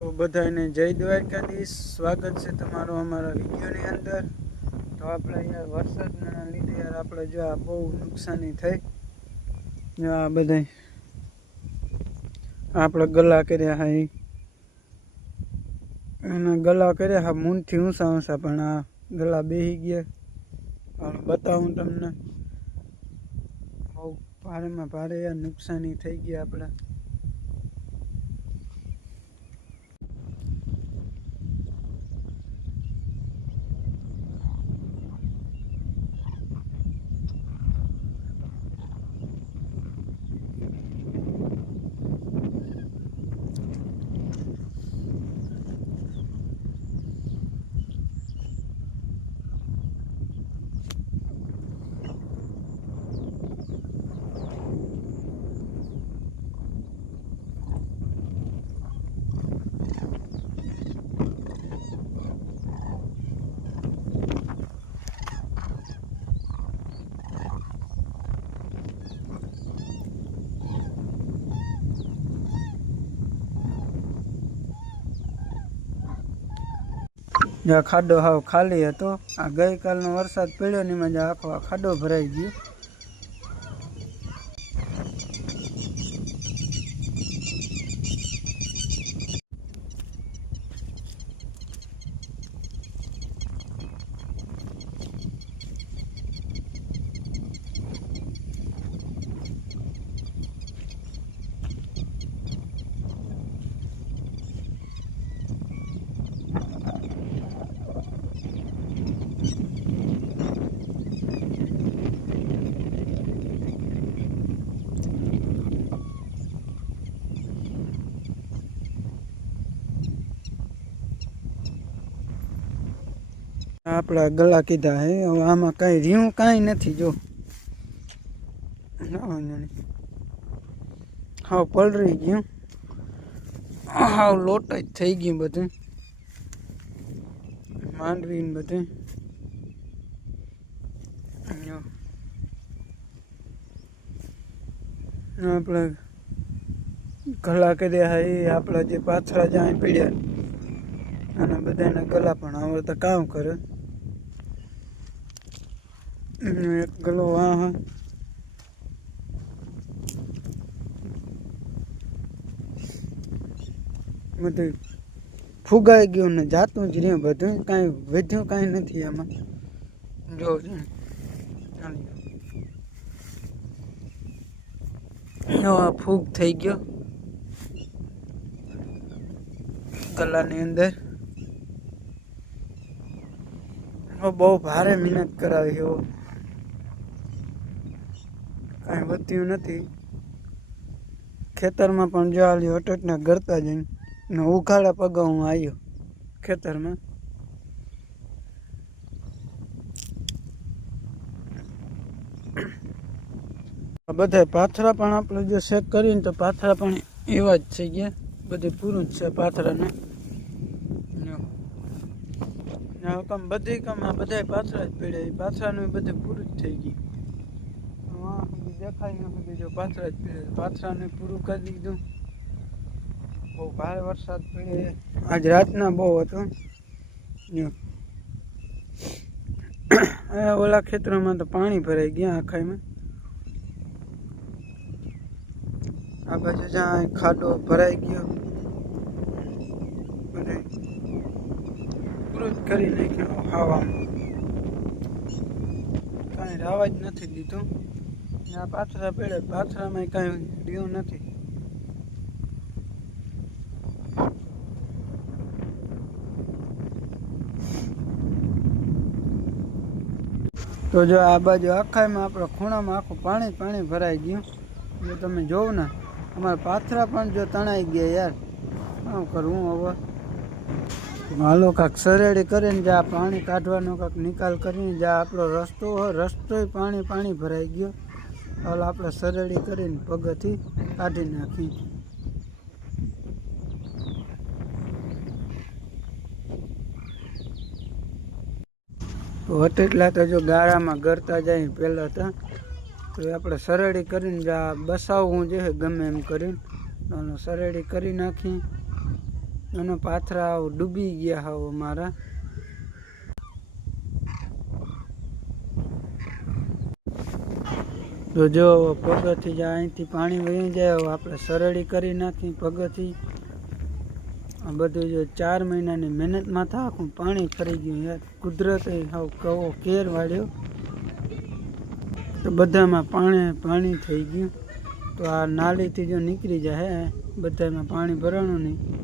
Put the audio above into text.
તો બધાને જય દ્વારકાધીશ. સ્વાગત છે તમારું અમારા વિડીયોની અંદર. તો આપણે યાર વરસાદના લીધે યાર આપણે જો આ બહુ નુકસાની થઈ, જો આ બધા આપણે ગલા કર્યા હા. એના ગલા કર્યા હા મૂનથી ઊંસા ઊંસા પણ આ ગલા બેહી ગયા. બતાવું તમને. બહુ ભારેમાં ભારે યાર નુકસાની થઈ ગઈ આપણે. જ્યાં ખાડો હાવ ખાલી હતો, આ ગઈકાલનો વરસાદ પડ્યો ને એમાં જ આખો ખાડો ભરાઈ ગયો. આપણા ગલા કીધા હે, હવે આમાં કાંઈ રહ્યું કાંઈ નથી, જો. હાવ પલરી ગયું. હાવ લોટ જ થઈ ગયું બધું. માંડવી ને બધું. આપણે ગલા કર્યા હા, એ આપણા જે પાથરા જાય પીડ્યા અને બધાના ગલા પણ આવડતા કામ કરે. એનો એક ગલો વાહ હા બધું ફુગાઈ ગયું ને જાતું જ રહ્યું બધું કાંઈ વધ્યું કાંઈ નથી એમાં જો જો. હાલી. જો આ ફૂગ થઈ ગયો ગલાની અંદર હવે બહુ ભારે મહેનત કરાવી એવો વધ્યું નથી. ખેતરમાં પણ જો આલી અટટના ગરતા જઈને ઉઘાડા પગા હું આવ્યો ખેતરમાં. બધા પાથરા પણ આપણે જો શેક કરીને તો પાથરા પણ એવા જ થઈ ગયા. બધે પૂરું જ છે પાથરાને. હવે બધી કામ આ બધા પાથરા જ પડ્યા. પાથરાનું બધે પૂરું જ થઈ ગયું. દેખાય નથી બીજો પાછળ જ પડ્યા પૂરું કરી દીધું. બહુ ભારે વરસાદ પડ્યો આજ રાતના બહુ હતો. ઓલા ખેતરોમાં તો પાણી ભરાઈ ગયા આખાઈમાં આ બાજુ જ્યાં ખાડો ભરાઈ ગયો. બધે પૂરું કરી નાખ્યો હવા કાંઈ રાવા જ નથી દીધું આ પાથરા પડે, પાથરામાં કાંઈ રહ્યું નથી. તો જો આ બાજુ આખામાં આપણા ખૂણામાં આખું પાણી પાણી ભરાઈ ગયું. જો તમે જોવ ને, અમારા પાથરા પણ જો તણાઈ ગયા યાર. શું કરવું હવે? હાલો, કાંક સરેડી કરીને જ્યાં પાણી કાઢવાનો કાંક નિકાલ કરીને જ્યાં આપણો રસ્તો હોય રસ્તોય પાણી પાણી ભરાઈ ગયો. હાલ આપણે સરેડી કરીને પગથી કાઢી નાખી. વટેટલા તો જો ગાળામાં ગરતા જાય પહેલાં તો તો આપણે સરળી કરીને જ બસાવવું જોઈએ ગમે એમ કરીને સરળી કરી નાખી. અને પાથરા ડૂબી ગયા હાવ મારા તો જો પગથી જ અહીંથી પાણી વહી જાય આપણે સરળી કરી નાખી પગથી. આ બધું જો ચાર મહિનાની મહેનતમાં તો આખું પાણી ફરી ગયું યાર. કુદરતે હાવ કવો કેર વાળ્યો. તો બધામાં પાણી પાણી થઈ ગયું. તો આ નાલીથી જો નીકળી જાય બધામાં પાણી ભરાણું નહીં.